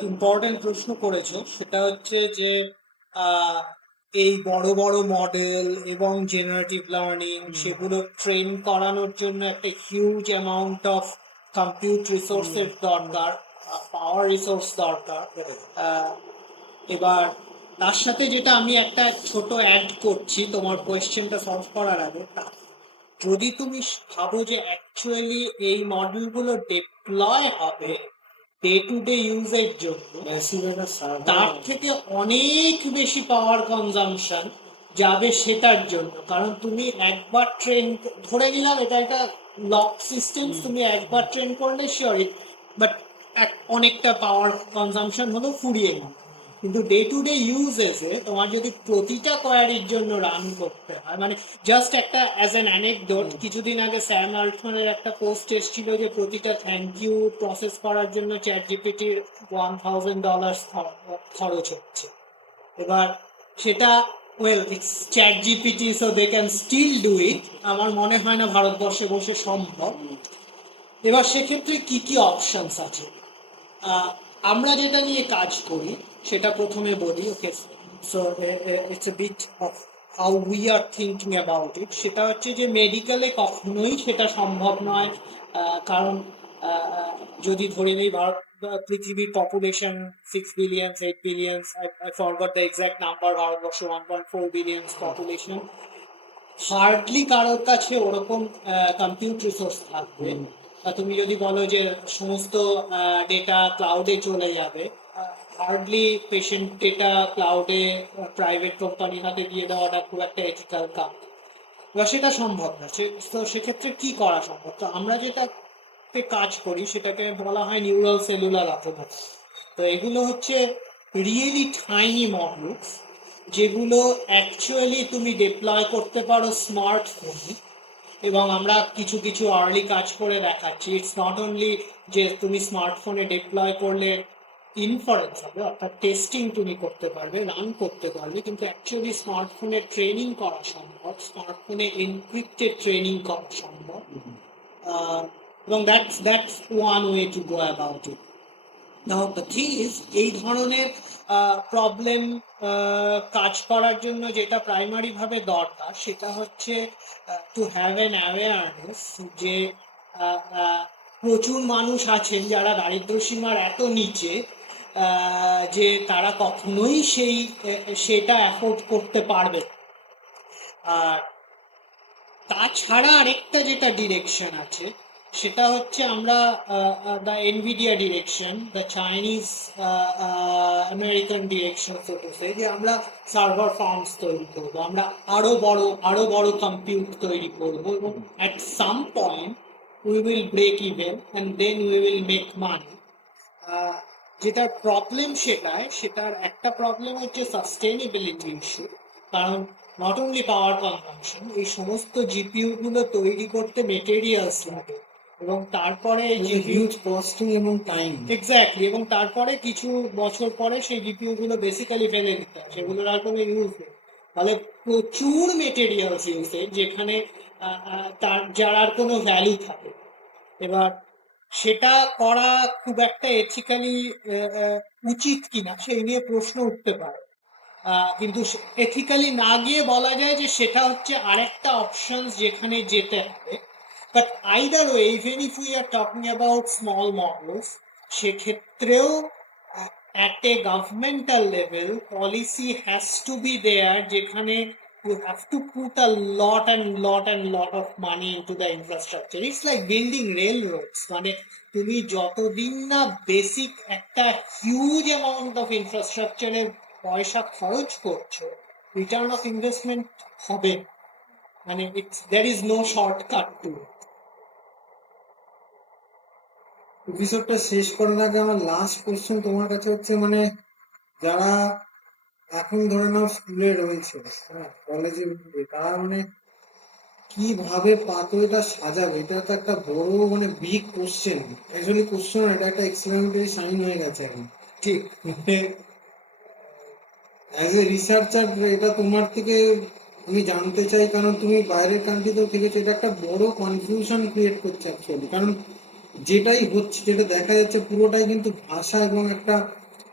ইম্পর্টেন্ট প্রশ্ন করেছো, সেটা হচ্ছে যে আহ, এই বড় বড় মডেল এবং জেনারেটিভ লার্নিং সেগুলো ট্রেন করানোর জন্য একটা হিউজ অ্যামাউন্ট অফ কম্পিউট রিসোর্সের দরকার, পাওয়ার রিসোর্স দরকার। এবার তার সাথে যেটা আমি একটা ছোট অ্যাড করছি তোমার কোয়েশ্চেনটা সলভ করার আগে, যদি তুমি ভাবো যে অ্যাকচুয়ালি এই মডেলগুলো ডিপ্লয় হবে ডে টু ডে ইউজের জন্য, তার থেকে অনেক বেশি পাওয়ার কনজাম্পশন যাবে সেটার জন্য। কারণ তুমি একবার ট্রেন, ধরে নিলাম এটা একটা লক সিস্টেম, তুমি একবার ট্রেন করলে শিওর, বাট অনেকটা পাওয়ার কনজাম্পশন হলো, ফুরিয়ে গেল। কিন্তু ডে টু ডে ইউজেসে তোমার যদি প্রতিটা কোয়ারির জন্য রান করতে হয়, মানে জাস্ট একটা অ্যাজ অ্যান অ্যানেকডোট, কিছুদিন আগে স্যাম আল্টম্যানের একটা পোস্ট এসেছিল যে প্রতিটা থ্যাংক ইউ প্রসেস করার জন্য চ্যাট জিপিটির $1000 খরচ হচ্ছে। এবার সেটা, well, it's ChatGPT, so they can still do it. আমার মনে হয় না ভারতবর্ষে বসে সম্ভব। এবার সেক্ষেত্রে কি কি অপশনস আছে? আমরা যেটা নিয়ে কাজ করি সেটা প্রথমে বলি, okay. So it's a bit of how we are thinking about it. সেটা হচ্ছে যে মেডিকেলে কখনোই সেটা সম্ভব নয়, কারণ যদি ধরে নেই পৃথিবীর population 6 billion, 8 billion, I forgot the exact number, Bharatvarsha 1.4 billion population, hardly কারোর কাছে ওরকম কম্পিউট রিসোর্স থাকবে। তুমি যদি বলো যে সমস্ত ডেটা ক্লাউডে চলে যাবে, হার্ডলি পেশেন্ট ডেটা ক্লাউডে প্রাইভেট কোম্পানির হাতে দিয়ে দেওয়াটা খুব একটা এথিক্যাল কাজ, বা সেটা সম্ভব না। তো সেক্ষেত্রে কি করা সম্ভব? তো আমরা যেটাতে কাজ করি সেটাকে বলা হয় নিউরাল সেলুলার অটোনমি। তো এগুলো হচ্ছে রিয়েলি টাইনি মডেলস, যেগুলো অ্যাকচুয়ালি তুমি ডিপ্লয় করতে পারো স্মার্টফোনে। এবং আমরা কিছু কিছু আর্লি কাজ করে দেখাচ্ছি। ইটস নট অনলি যে তুমি স্মার্টফোনে ডিপ্লয় করলে ইনফারেন্স হবে, অর্থাৎ টেস্টিং তুমি করতে পারবে, রান করতে পারবে, কিন্তু অ্যাকচুয়ালি স্মার্টফোনে ট্রেনিং করা সম্ভব, স্মার্টফোনে এনক্রিপ্টেড ট্রেনিং করা সম্ভব। এবং that's one way to go about it. Now the thing is, এই ধরনের প্রবলেম কাজ করার জন্য যেটা প্রাইমারি ভাবে দরকার সেটা হচ্ছে টু হ্যাভ অ্যান অ্যাওয়ারনেস যে প্রচুর মানুষ আছেন যারা দারিদ্র সীমার এত নিচে যে তারা কখনোই সেটা অ্যাফোর্ড করতে পারবে। আর তাছাড়া আরেকটা যেটা ডিরেকশন আছে সেটা হচ্ছে আমরা the Nvidia direction, the Chinese American direction, যে আমরা সার্ভার ফার্মস তৈরি করবো, আমরা আরো বড় কম্পিউট তৈরি করবো, এবং at some point we will break even and then we will make money. যেটার প্রবলেম সেটার একটা প্রবলেম হচ্ছে সাস্টেনেবিলিটি ইস্যু, কারণ নট অনলি পাওয়ার কনজাম্পশন, এই সমস্ত জিপিইউ গুলো তৈরি করতে মেটেরিয়ালস লাগে, এবং তারপরে হিউজ কস্টিং এবং টাইম। এক্স্যাক্টলি, এবং তারপরে কিছু বছর পরে সেই জিপিইউ গুলো বেসিক্যালি ফেলে দিতে হয়, সেগুলোর আর কোনো ইউজ নেই। তাহলে প্রচুর মেটেরিয়ালস ইউজেজ, যেখানে যার আর কোনো ভ্যালু থাকে। এবার সেটা করা খুব একটা এথিক্যালি উচিত কিনা সেই নিয়ে প্রশ্ন উঠতে পারে, কিন্তু এথিক্যালি না গিয়ে বলা যায় যে সেটা হচ্ছে আরেকটা অপশন যেখানে যেতে হবে। But either way, even if we are talking about small models, সেক্ষেত্রেও at a governmental level policy has to be there, যেখানে you have to put a lot of money into the infrastructure. It's like building railroads, মানে তুমি যতদিন না বেসিক একটা হিউজ অ্যামাউন্ট অফ ইনফ্রাস্ট্রাকচারের পয়সা খরচ করছো, রিটার্ন অফ ইনভেস্টমেন্ট হবে, মানে there is no shortcut to it. এপিসোডটা শেষ করার আগে আমার লাস্ট কোশ্চেন তোমার কাছে হচ্ছে, মানে যারা এখন ধরে নাও স্কুলে রয়েছে, হ্যাঁ, কলেজে উঠবে, তারা মানে কিভাবে পাথওয়েটা সাজাবে? এটা তো একটা বড় মানে বিগ কোশ্চেন। অ্যাকচুয়ালি কোশ্চেন, এটা একটা এক্সপেরিমেন্টারি সাইন হয়ে গেছে এখন। ঠিক, মানে অ্যাজ এ রিসার্চার এটা তোমার থেকে আমি জানতে চাই, কারণ তুমি বাইরের কান্ট্রিতেও থেকেছো। এটা একটা বড় কনফিউশন ক্রিয়েট করছে অ্যাকচুয়ালি, কারণ যেটাই হচ্ছে, যেটা দেখা যাচ্ছে পুরোটাই কিন্তু ভাষা এবং একটা,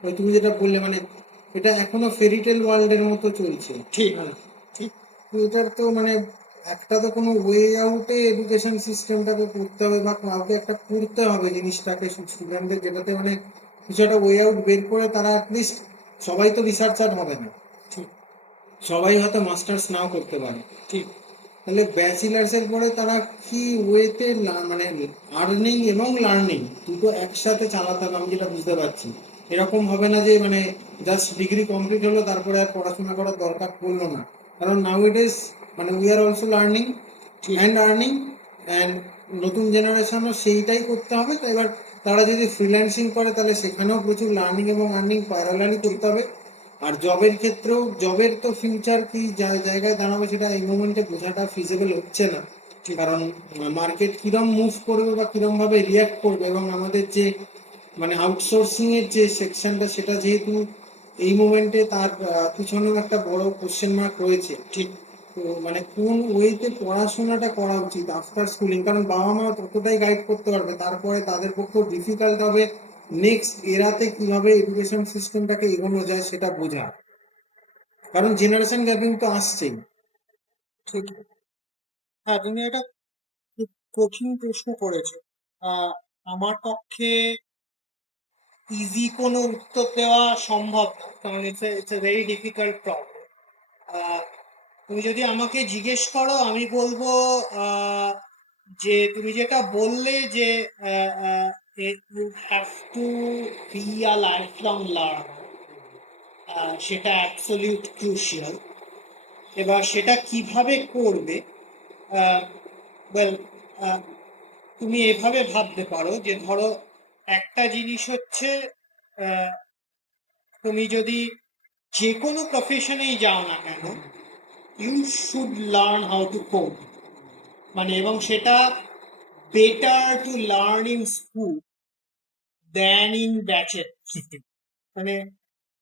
ওই তুমি যেটা বললে, মানে এটা এখনো ফেরিটেল ওয়ার্ল্ডের মতো চলছে। ঠিক, হ্যাঁ, ঠিক। এটার তো মানে একটা তো কোনো ওয়ে আউটে এডুকেশন সিস্টেমটাকে করতে হবে, বা কাউকে একটা করতে হবে জিনিসটাকে স্টুডেন্টদের, যেটাতে মানে কিছু একটা ওয়ে আউট বের করে তারা অ্যাটলিস্ট, সবাই তো রিসার্চার হবে না, ঠিক, সবাই হয়তো মাস্টার্স নাও করতে পারে, ঠিক। তাহলে ব্যাচেলার্স এর পরে তারা কি ওয়েতে মানে আর্নিং এবং লার্নিং দুটো একসাথে চালাতে হবে, আমি যেটা বুঝতে পারছি। এরকম হবে না যে মানে জাস্ট ডিগ্রি কমপ্লিট হলো তারপরে আর পড়াশোনা করার দরকার পড়লো না, কারণ নাউএডেজ মানে we are also learning and earning, and নতুন জেনারেশনও সেইটাই করতে হবে। তো এবার তারা যদি ফ্রিল্যান্সিং করে তাহলে সেখানেও প্রচুর লার্নিং এবং আর্নিং প্যারালালি করতে হবে। আর জবের ক্ষেত্রেও জবের তো ফিউচার কি জায়গায় দাঁড়াবে সেটা এই মোমেন্টে বোঝাটা ফিজিবল হচ্ছে না, কারণ মার্কেট কিরম মুভ করবে বা কিরম ভাবে রিয়াক্ট করবে, এবং আমাদের যে মানে আউটসোর্সিং এর যে সেকশনটা সেটা যেহেতু এই মোমেন্টে তার পিছনেও একটা বড় কোশ্চেন মার্ক রয়েছে। ঠিক, তো মানে কোন ওয়েতে পড়াশোনাটা করা উচিত আফটার স্কুলিং, কারণ বাবা মা ততটাই গাইড করতে পারবে, তারপরে তাদের পক্ষে ডিফিকাল্ট হবে নেক্সট এরাতে কিভাবে এডুকেশন সিস্টেমটাকে এগোনো যায় সেটা বোঝা, কারণ জেনারেশন গ্যাপিং তো আসছেই। ঠিক। হ্যাঁ, তুমি এটা খুব কঠিন প্রশ্ন করেছো। আমার পক্ষে ইজি কোনো উত্তর দেওয়া সম্ভব না, কারণ it's a very difficult problem. তুমি যদি আমাকে জিজ্ঞেস করো, আমি বলবো যে তুমি যেটা বললে যে you have to be a life long learner, সেটা অ্যাবসলিউট ক্রুশিয়াল। এবার সেটা কিভাবে করবে? ওয়েল, তুমি এভাবে ভাবতে পারো যে ধরো একটা জিনিস হচ্ছে, আহ, তুমি যদি যে কোনো প্রফেশনেই যাও না কেন, you should learn how to code. মানে এবং সেটা better to learn in school than in ব্যাচের। মানে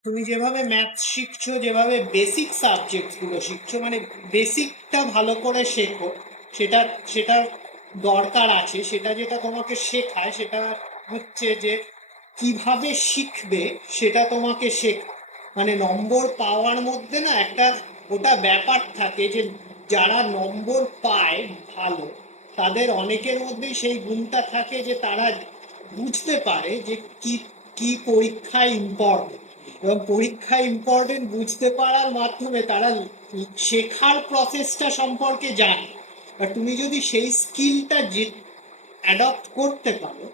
তুমি যেভাবে ম্যাথস শিখছো, যেভাবে বেসিক সাবজেক্টগুলো শিখছো, মানে বেসিকটা ভালো করে শেখো, সেটা সেটা দরকার আছে। সেটা যেটা তোমাকে শেখায় সেটা হচ্ছে যে কিভাবে শিখবে সেটা তোমাকে মানে নম্বর পাওয়ার মধ্যে না একটা ওটা ব্যাপার থাকে যে যারা নম্বর পায় ভালো, তাদের অনেকের মধ্যেই সেই গুণটা থাকে যে তারা বুঝতে পারে যে কি কি পরীক্ষায় ইম্পর্টেন্ট, এবং পরীক্ষায় ইম্পর্টেন্ট বুঝতে পারার মাধ্যমে তারা শেখার প্রসেসটা সম্পর্কে জানে। আর তুমি যদি সেই স্কিলটা যে অ্যাডপ্ট করতে পারো,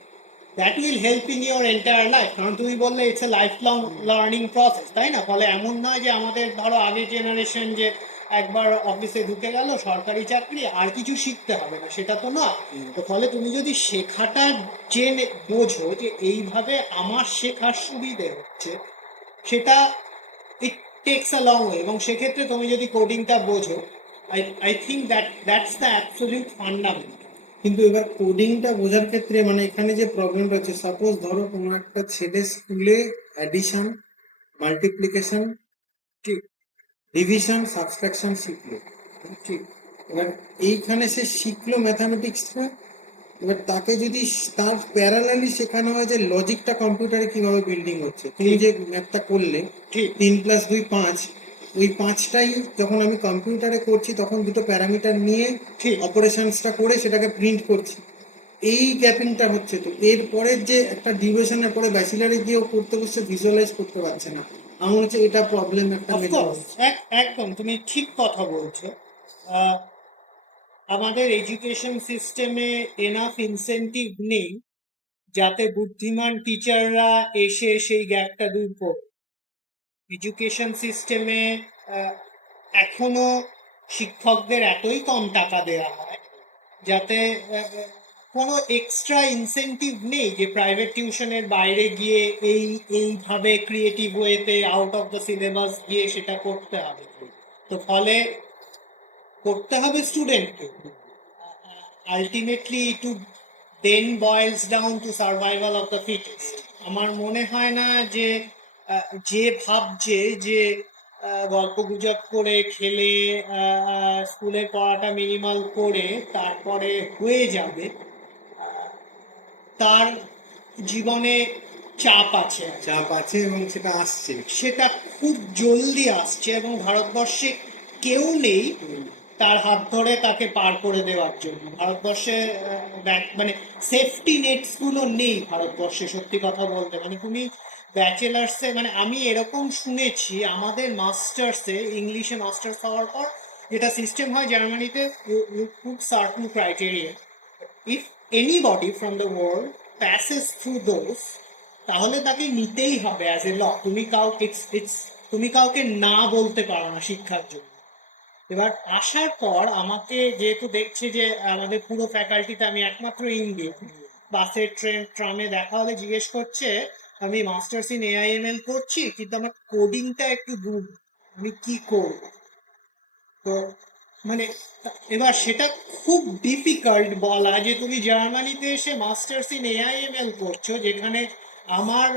that will help in your entire life. কারণ তুমি বললে it's a life long learning process, তাই না? ফলে এমন নয় যে আমাদের ধরো আগের জেনারেশন যে একবার অফিসে ঢুকে গেল সরকারি চাকরি, আর কিছু শিখতে হবে না, সেটা তো না। তো ফলে তুমি যদি শেখাটা জেনে বোঝো যে এইভাবে আমার শেখার সুবিধে হচ্ছে, সেটা it takes a long way. এবং সেক্ষেত্রে তুমি যদি কোডিংটা বোঝো, I think that's the absolute fundamental. কিন্তু এবার কোডিংটা বোঝার ক্ষেত্রে মানে এখানে যে প্রবলেমটা হচ্ছে, সাপোজ ধরো কোনো একটা ছেলে স্কুলে অ্যাডিশন, মাল্টিপ্লিকেশন, ঠিক, ডিভিশন, সাবট্রাকশন শিখলো, ঠিক, এবার এইখানে সে শিখলো ম্যাথামেটিক্সটা, এবার তাকে যদি তার প্যারালালি শেখানো হয় যে লজিকটা কম্পিউটারে কিভাবে বিল্ডিং হচ্ছে, তুমি যে ম্যাথটা করলে ঠিক 3+2=5, ওই পাঁচটাই যখন আমি কম্পিউটারে করছি তখন দুটো প্যারামিটার নিয়ে ঠিক অপারেশনসটা করে সেটাকে প্রিন্ট করছি, এই গ্যাপিংটা হচ্ছে। তো এরপরে যে একটা ডিভিশনের পরে ব্যাচেলারে গিয়েও করতে বসছে, ভিজুয়ালাইজ করতে পারছে না, আমার হচ্ছে এটা প্রবলেম একটা মেজর। অফকোর্স, একদম তুমি ঠিক কথা বলছো। আমাদের এডুকেশন সিস্টেমে এনাফ ইনসেন্টিভ নেই যাতে বুদ্ধিমান টিচাররা এসে সেই গ্যাপটা দূর করবে। এডুকেশন সিস্টেমে এখনো শিক্ষকদের এতই কম টাকা দেওয়া হয় যাতে কোনো এক্সট্রা ইনসেন্টিভ নেই যে প্রাইভেট টিউশনের বাইরে গিয়ে এইভাবে ক্রিয়েটিভ ওয়েতে আউট অফ দ্য সিলেবাস গিয়ে সেটা করতে হবে। তো ফলে করতে হবে স্টুডেন্টকে। Ultimately to then boils down to survival of the fittest. আমার মনে হয় না যে যে ভাবছে যে গল্প গুজব করে খেলে স্কুলের পড়াটা মিনিমাল করে তারপরে হয়ে যাবে, তার জীবনে চাপ আছে। চাপ আছে এবং সেটা আসছে। সেটা খুব জলদি আসছে এবং ভারতবর্ষে কেউ নেই তার হাত ধরে তাকে পার করে দেওয়ার জন্য। ভারতবর্ষে মানে সেফটি নেটস গুলো নেই ভারতবর্ষে, সত্যি কথা বলতে। মানে তুমি ব্যাচেলার্সে, মানে আমি এরকম শুনেছি আমাদের মাস্টার্সে, ইংলিশে মাস্টার্স হওয়ার পর যেটা সিস্টেম হয় জার্মানিতে, you put certain criteria, if anybody from the world passes through those, তাহলে তাকে নিতেই হবে অ্যাজ এ ল। তুমি কাউকে না বলতে পারো না শিক্ষার জন্য। এবার আসার পর আমাকে যেহেতু দেখছে যে আমাদের পুরো ফ্যাকাল্টিতে আমি একমাত্র ইন্ডিয়ান, বাসে ট্রামে দেখা হলে জিজ্ঞেস করছে আমি মাস্টার্স ইন এআইএমএল করছি কিন্তু আমার কোডিংটা একটু দূর, আমি কি করব? তো মানে এবার সেটা খুব ডিফিকাল্ট বলা যে তুমি জার্মানিতে এসে মাস্টার্স ইন এআইএমএল করছো, যেখানে আমার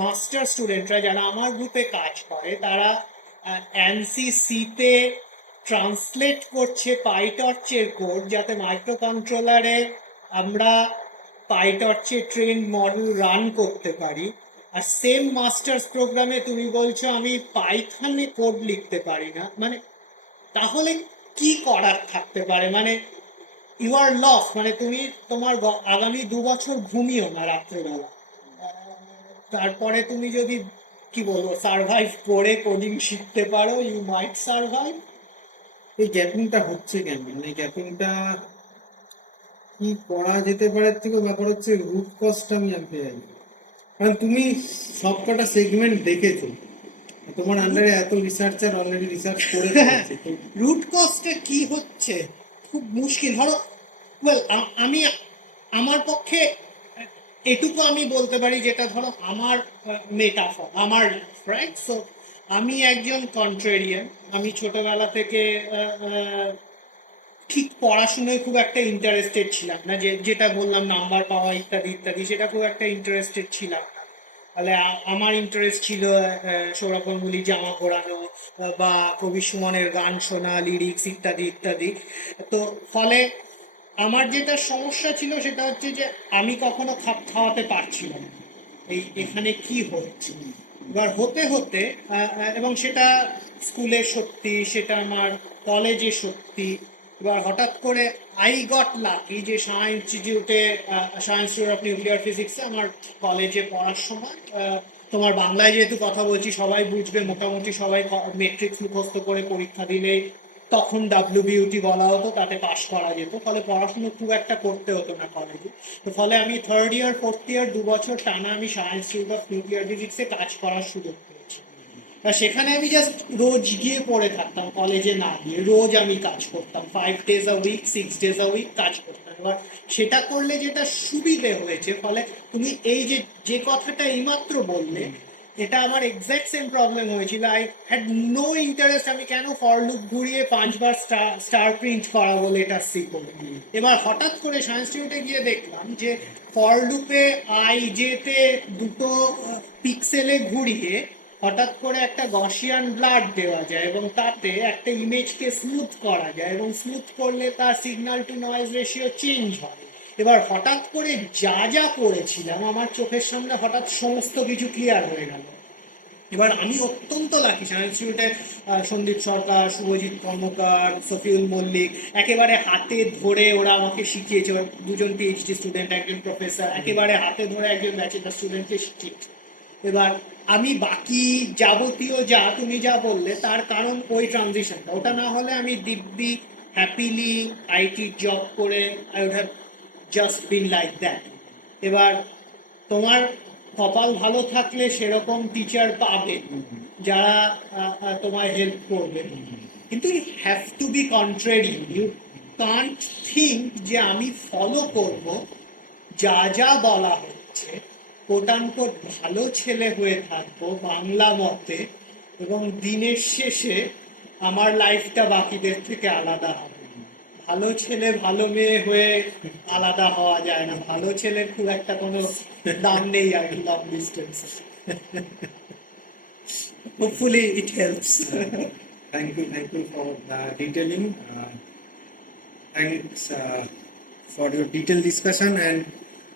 মাস্টার স্টুডেন্টরা যারা আমার গ্রুপে কাজ করে তারা অ্যানসি সিতে ট্রান্সলেট করছে পাইটর্চের কোড, যাতে মাইক্রো কন্ট্রোলারে আমরা পাইটর্চের ট্রেন মডেল রান করতে পারি। আর সেম মাস্টার্স প্রোগ্রামে তুমি বলছো আমি পাইথনে কোড লিখতে পারি না। মানে তাহলে কি করার থাকতে পারে? মানে ইউ আর লস, মানে তুমি তোমার আগামী 2 বছর ঘুমিও না রাত্রেবেলা। তারপরে তুমি যদি কি বলবো সার্ভাইভ করে কোডিং শিখতে পারো, ইউ মাইট সার্ভাইভ। এই গ্যাপিংটা হচ্ছে কেন, মানে গ্যাপিংটা কি করা যেতে পারে থেকে ব্যাপার হচ্ছে রুট কজটা আমি জানতে চাই। কারণ তুমি সবকটা সেগমেন্ট দেখেছো, তোমার আন্ডারে এত রিসার্চার অলরেডি রিসার্চ করে ফেলেছে, তো রুট কজটা কি হচ্ছে খুব মুশকিল। ধরো ওয়েল আমি আমার পক্ষে এটুকু আমি বলতে পারি, যেটা ধরো আমার মেটাফর, আমার রাইট। সো আমি একজন কন্ট্রেরিয়ান। আমি ছোটবেলা থেকে ঠিক পড়াশোনায় খুব একটা ইন্টারেস্টেড ছিলাম না, যেটা বললাম নাম্বার পাওয়া ইত্যাদি ইত্যাদি, সেটা খুব একটা ইন্টারেস্টেড ছিলাম না। তাহলে আমার ইন্টারেস্ট ছিল সৌরভ গাঙ্গুলির জামা পরানো বা কবি সুমনের গান শোনা, লিরিক্স ইত্যাদি ইত্যাদি। তো ফলে আমার যেটা সমস্যা ছিল সেটা হচ্ছে যে আমি কখনো খাপ খাওয়াতে পারছিলাম না এখানে কি হচ্ছে। এবার হতে হতে এবং সেটা স্কুলে সত্যি, সেটা আমার কলেজে সত্যি। এবার হঠাৎ করে আই গট লাকি যে সায়েন্স ইনস্টিটিউটে, সায়েন্স ইনস্টিটিউট অফ নিউক্লিয়ার ফিজিক্সে আমার কলেজে পড়ার সময় তোমার বাংলায় যেহেতু কথা বলছি সবাই বুঝবে, মোটামুটি সবাই মেট্রিক্স মুখস্থ করে পরীক্ষা দিলে তখন WBUT বলা হতো, তাতে পাশ করা যেত। ফলে পড়াশুনো খুব একটা করতে হতো না কলেজে। তো ফলে আমি থার্ড ইয়ার ফোর্থ ইয়ার 2 বছর টানা আমি সায়েন্স ইনস্টিটিউট অফ নিউক্লিয়ার ফিজিক্সে কাজ করার সুযোগ পেয়েছি। তা সেখানে আমি জাস্ট রোজ গিয়ে পড়ে থাকতাম, কলেজে না গিয়ে রোজ আমি কাজ করতাম, 5 days a week 6 days a week কাজ করতাম। এবার সেটা করলে যেটা সুবিধে হয়েছে, ফলে তুমি এই যে যে কথাটা এইমাত্র বললে, এটা আমার এক্স্যাক্ট সেম প্রবলেম হয়েছিল। আই হ্যাড নো ইন্টারেস্ট আমি কেন ফর লুপ ঘুরিয়ে 5বার স্টার প্রিন্ট করা বলে এটা শিখবো। এবার হঠাৎ করে সায়েন্স ইনস্টিটিউটে গিয়ে দেখলাম যে ফর লুপে আই জেতে দুটো পিক্সেলে ঘুরিয়ে হঠাৎ করে একটা গসিয়ান ব্লাড দেওয়া যায় এবং তাতে একটা ইমেজকে স্মুথ করা যায়, এবং স্মুথ করলে তার signal two noise ratio change হয়। এবার হঠাৎ করে যা যা করেছিলাম আমার চোখের সামনে হঠাৎ সমস্ত কিছু ক্লিয়ার হয়ে গেল। এবার আমি অত্যন্ত লাকি, সায়েন্স ইনস্টিটিউটে সন্দীপ সরকার, শুভজিৎ কর্মকার, সফিউল মল্লিক একেবারে হাতে ধরে ওরা আমাকে শিখিয়েছে। দুজন পিএইচডি স্টুডেন্ট, একজন প্রফেসর, একেবারে হাতে ধরে একজন ব্যাচেলার স্টুডেন্টকে শিখিয়েছে। এবার আমি বাকি যাবতীয় যা তুমি যা বললে তার কারণ ওই ট্রানজিশনটা, ওটা না হলে আমি দিব্যি হ্যাপিলি আইটি জব করে I would have just been like that. এবার তোমার কপাল ভালো থাকলে সেরকম টিচার পাবে যারা তোমায় হেল্প করবে, কিন্তু you have to be contrary. You can't think যে আমি ফলো করব যা যা বলা হচ্ছে, কোট আনকোট ভালো ছেলে হয়ে থাকবো বাংলা মতে, এবং দিনের শেষে আমার লাইফটা বাকিদের থেকে আলাদা হবে। ভালো ছেলে ভালো মেয়ে হয়ে আলাদা হওয়া যায় না, ভালো ছেলের খুব একটা কোনো দাম নেই আর কি long distance. Hopefully it helps. thank you for the detailing. Thanks for your detailed discussion, and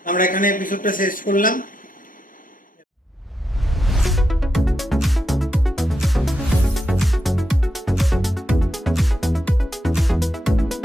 আমরা এখানে এপিসোডটা শেষ করলাম।